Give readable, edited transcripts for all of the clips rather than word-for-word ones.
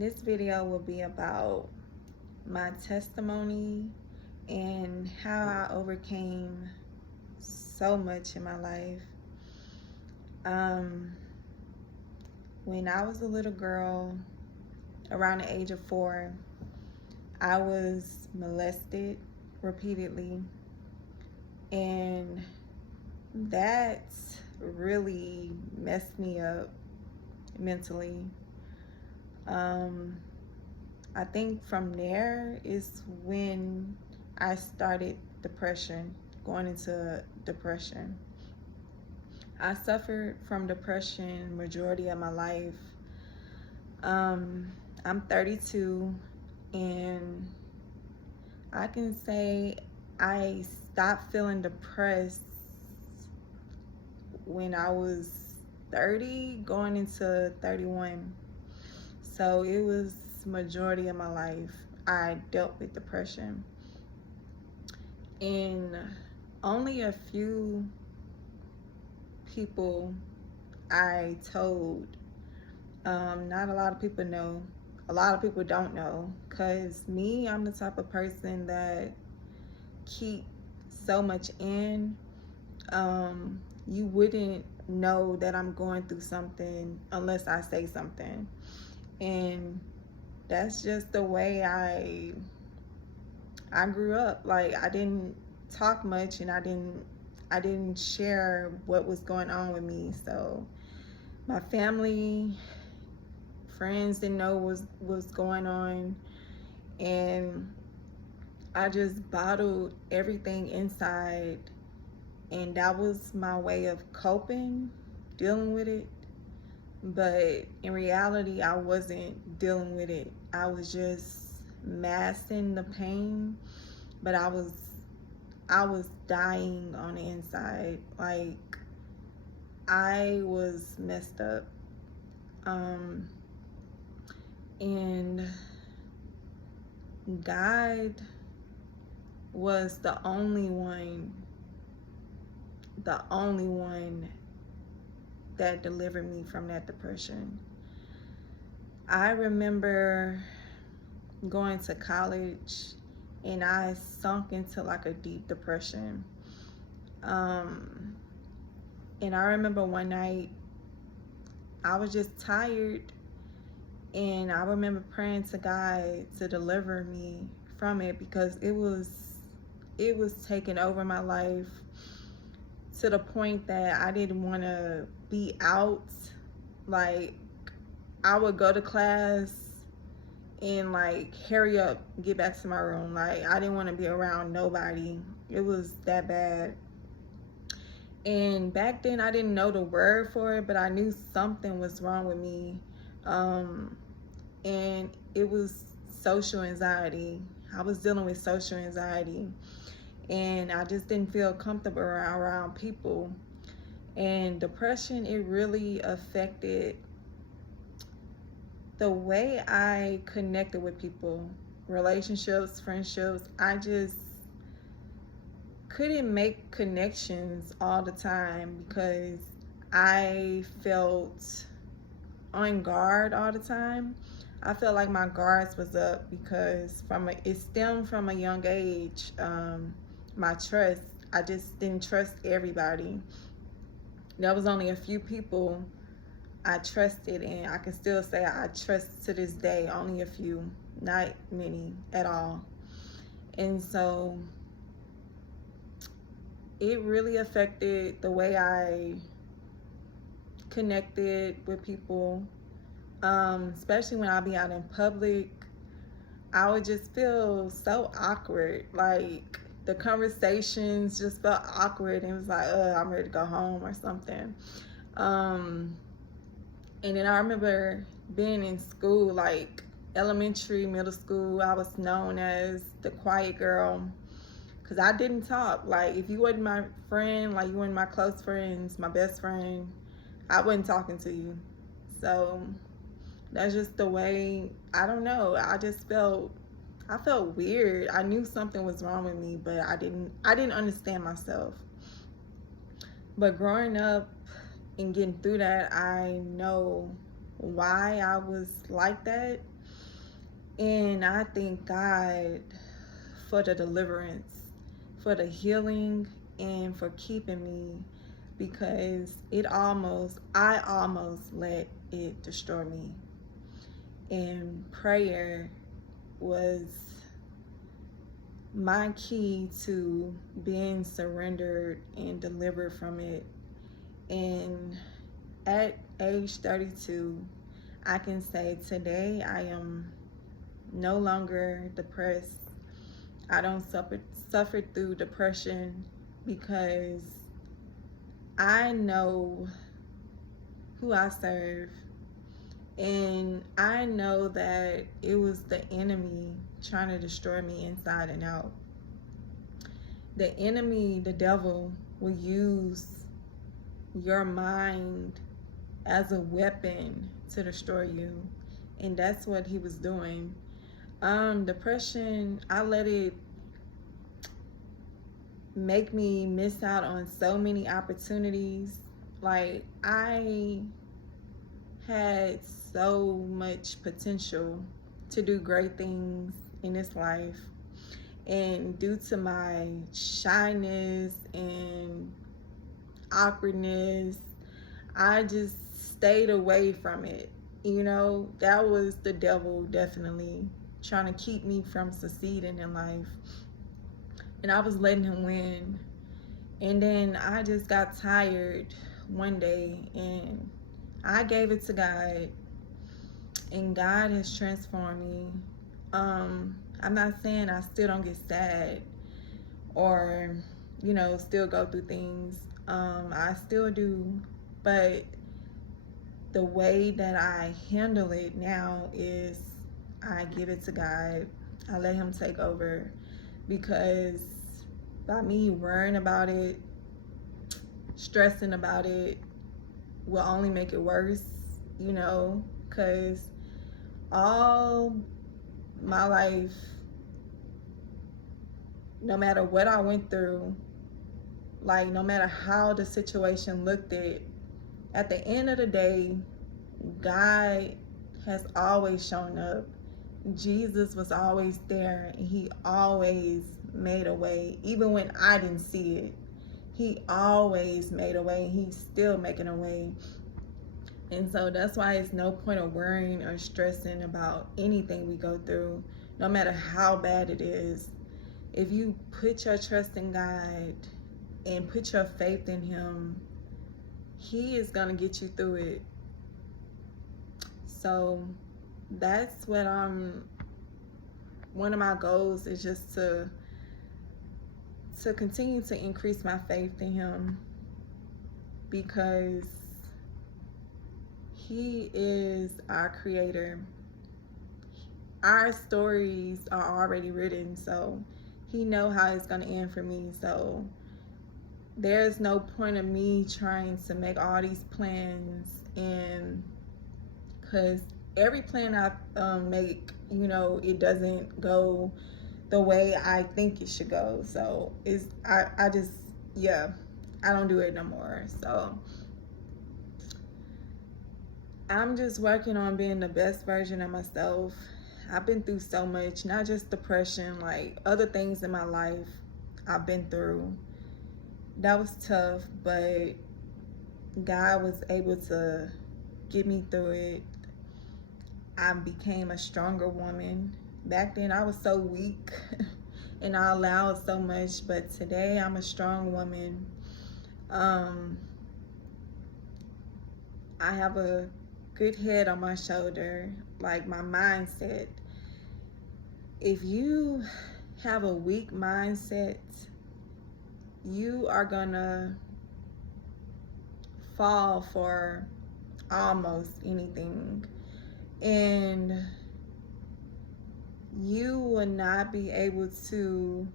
This video will be about my testimony and how I overcame so much in my life. Um, when I was a little girl, around the age of 4, I was molested repeatedly, and that really messed me up mentally. Um, I think from there is when I started depression, going into depression. I suffered from depression majority of my life. I'm 32, and I can say I stopped feeling depressed when I was 30, going into 31. So it was majority of my life I dealt with depression. And only a few people I told. Not a lot of people know. A lot of people don't know. Cause me, I'm the type of person that keep so much in. You wouldn't know that I'm going through something unless I say something. And that's just the way I grew up. Like, I didn't talk much, and I didn't share what was going on with me. So my family, friends didn't know was going on, and I just bottled everything inside, and that was my way of coping, dealing with it. But in reality, I wasn't dealing with it. I was just masking the pain, but I was dying on the inside. Like, I was messed up. Um, and God was the only one that delivered me from that depression. I remember going to college, and I sunk into like a deep depression. Um, and I remember one night I was just tired, and I remember praying to God to deliver me from it, because it was taking over my life to the point that I didn't want to be out. Like, I would go to class and like hurry up, get back to my room. Like, I didn't want to be around nobody. It was that bad. And back then I didn't know the word for it, but I knew something was wrong with me. Um, and it was social anxiety. I was dealing with social anxiety, and I just didn't feel comfortable around people. And depression, it really affected the way I connected with people, relationships, friendships. I just couldn't make connections all the time because I felt on guard all the time. I felt like my guards was up because it stemmed from a young age. My trust, I just didn't trust everybody. There was only a few people I trusted, and I can still say I trust to this day only a few, not many at all. And so it really affected the way I connected with people, especially when I be out in public. I would just feel so awkward. Like, the conversations just felt awkward, and it was like, I'm ready to go home or something. Um, and then I remember being in school, like elementary, middle school, I was known as the quiet girl because I didn't talk. Like, if you wasn't my friend, like you weren't my close friends, my best friend, I wasn't talking to you. So that's just the way, I don't know. I felt weird. I knew something was wrong with me, but I didn't understand myself. But growing up and getting through that, I know why I was like that. And I thank God for the deliverance, for the healing, and for keeping me, because I almost let it destroy me. And prayer was my key to being surrendered and delivered from it. And at age 32, I can say today I am no longer depressed. I don't suffer through depression because I know who I serve, and I know that it was the enemy trying to destroy me inside and out. The enemy, the devil, will use your mind as a weapon to destroy you, and that's what he was doing. Depression, I let it make me miss out on so many opportunities. Like, I had so much potential to do great things in this life, and due to my shyness and awkwardness, I just stayed away from it. You know, that was the devil definitely trying to keep me from succeeding in life. And I was letting him win. And then I just got tired one day and I gave it to God. And God has transformed me. I'm not saying I still don't get sad or, still go through things. I still do. But the way that I handle it now is I give it to God. I let him take over, because by me worrying about it, stressing about it, will only make it worse, because all my life, no matter what I went through, like no matter how the situation looked at the end of the day, God has always shown up. Jesus was always there, and he always made a way. Even when I didn't see it, he always made a way. He's still making a way. And so that's why it's no point of worrying or stressing about anything we go through, no matter how bad it is. If you put your trust in God and put your faith in him, he is going to get you through it. So that's what one of my goals is, just to continue to increase my faith in him, because he is our creator. Our stories are already written, so he knows how it's going to end for me. So there's no point of me trying to make all these plans, and because every plan I make, it doesn't go the way I think it should go. So I just, I don't do it no more. So I'm just working on being the best version of myself. I've been through so much, not just depression, like other things in my life I've been through. That was tough, but God was able to get me through it. I became a stronger woman. Back then I was so weak and I allowed so much, but today I'm a strong woman. I have a good head on my shoulder, like my mindset. If you have a weak mindset, you are gonna fall for almost anything, and you will not be able to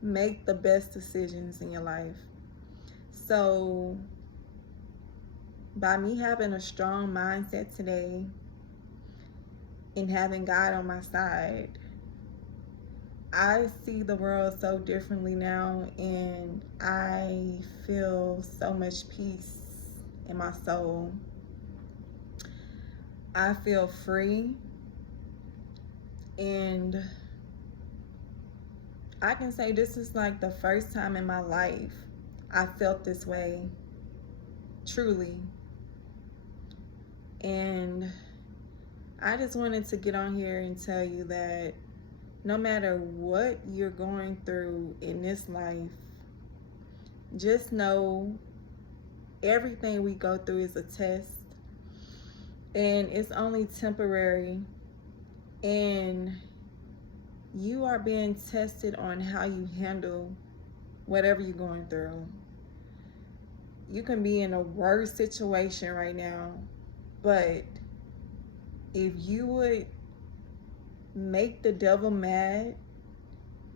make the best decisions in your life. So by me having a strong mindset today and having God on my side, I see the world so differently now, and I feel so much peace in my soul. I feel free. And I can say this is like the first time in my life I felt this way, truly. And I just wanted to get on here and tell you that no matter what you're going through in this life, just know everything we go through is a test, and it's only temporary. And you are being tested on how you handle whatever you're going through. You can be in a worse situation right now, but if you would make the devil mad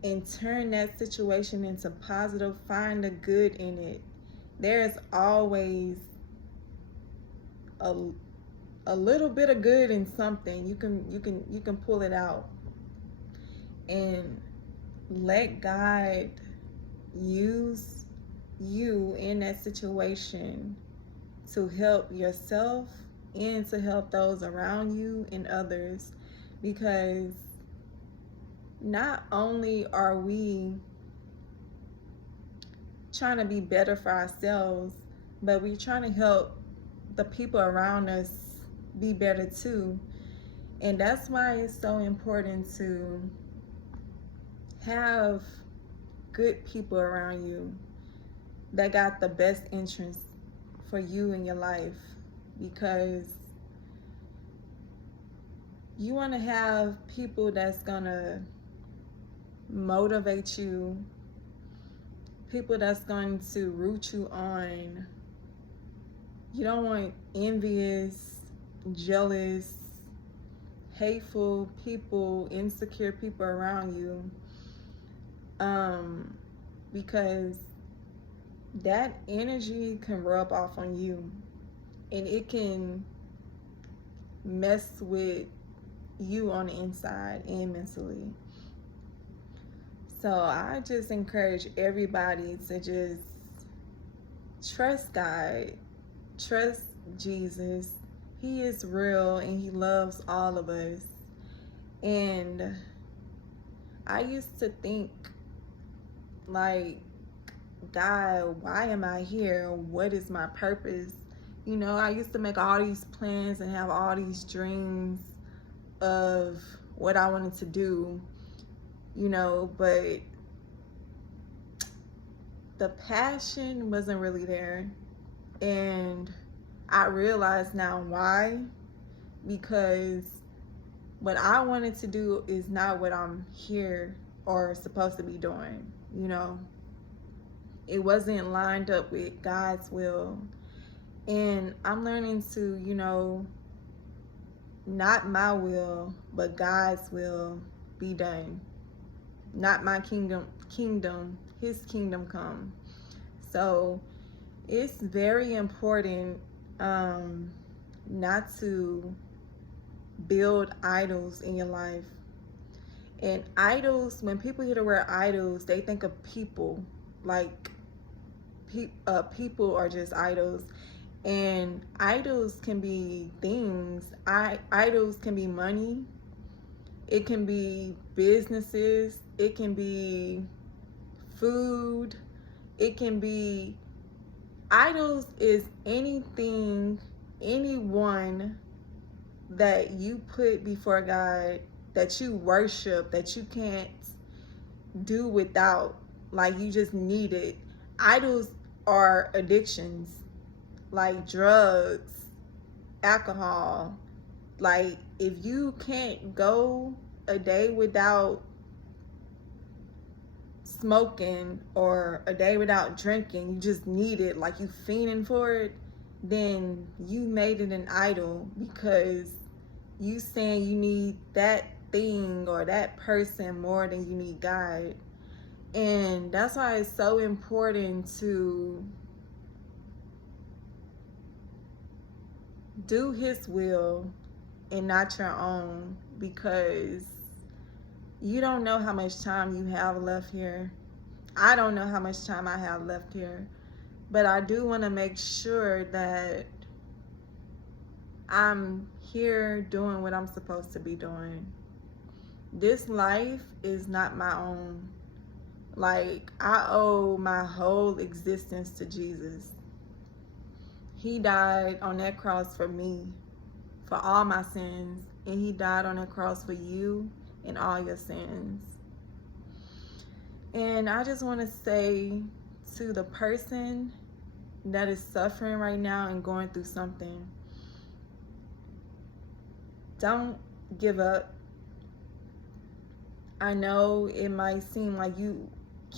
and turn that situation into positive, find the good in it, there is always a little bit of good in something. You can pull it out, and let God use you in that situation to help yourself and to help those around you and others. Because not only are we trying to be better for ourselves, but we're trying to help the people around us be better too. And that's why it's so important to have good people around you that got the best interest for you in your life, because you want to have people that's gonna motivate you, people that's going to root you on. You don't want envious, jealous, hateful people, insecure people around you, because that energy can rub off on you, and it can mess with you on the inside and mentally. So I just encourage everybody to just trust God, trust Jesus. He is real and he loves all of us. And I used to think, like, God, why am I here? What is my purpose? You know, I used to make all these plans and have all these dreams of what I wanted to do, you know, but the passion wasn't really there. And I realize now why. Because what I wanted to do is not what I'm here or supposed to be doing, you know. It wasn't lined up with God's will. And I'm learning to, you know, not my will, but God's will be done. Not my kingdom, his kingdom come. So it's very important not to build idols in your life. And idols, when people hear the word idols, they think of people. Like, people are just idols. And idols can be things. Idols can be money. It can be businesses. It can be food. It can be... Idols is anything, anyone that you put before God, that you worship, that you can't do without. Like, you just need it. Idols are addictions, like drugs, alcohol. Like, if you can't go a day without smoking or a day without drinking, you just need it, like you fiending for it, then you made it an idol, because you saying you need that thing or that person more than you need God. And that's why it's so important to do his will and not your own, because you don't know how much time you have left here. I don't know how much time I have left here, but I do want to make sure that I'm here doing what I'm supposed to be doing. This life is not my own. Like, I owe my whole existence to Jesus. He died on that cross for me, for all my sins, and he died on that cross for you and all your sins. And I just want to say to the person that is suffering right now and going through something, don't give up. I know it might seem like you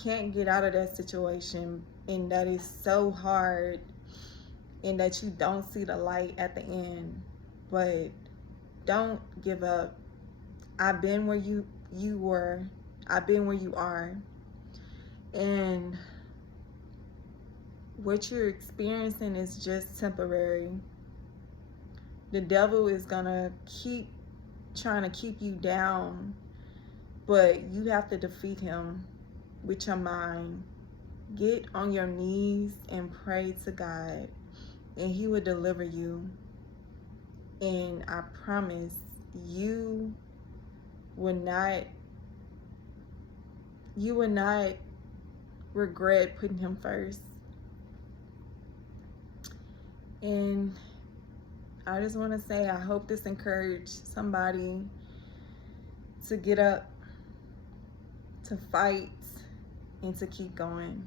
can't get out of that situation and that is so hard and that you don't see the light at the end, but don't give up. I've been where you were. I've been where you are. And what you're experiencing is just temporary. The devil is gonna keep trying to keep you down, but you have to defeat him with your mind. Get on your knees and pray to God, and he will deliver you. And I promise you will not regret putting him first. And I just want to say, I hope this encouraged somebody to get up, to fight, and to keep going.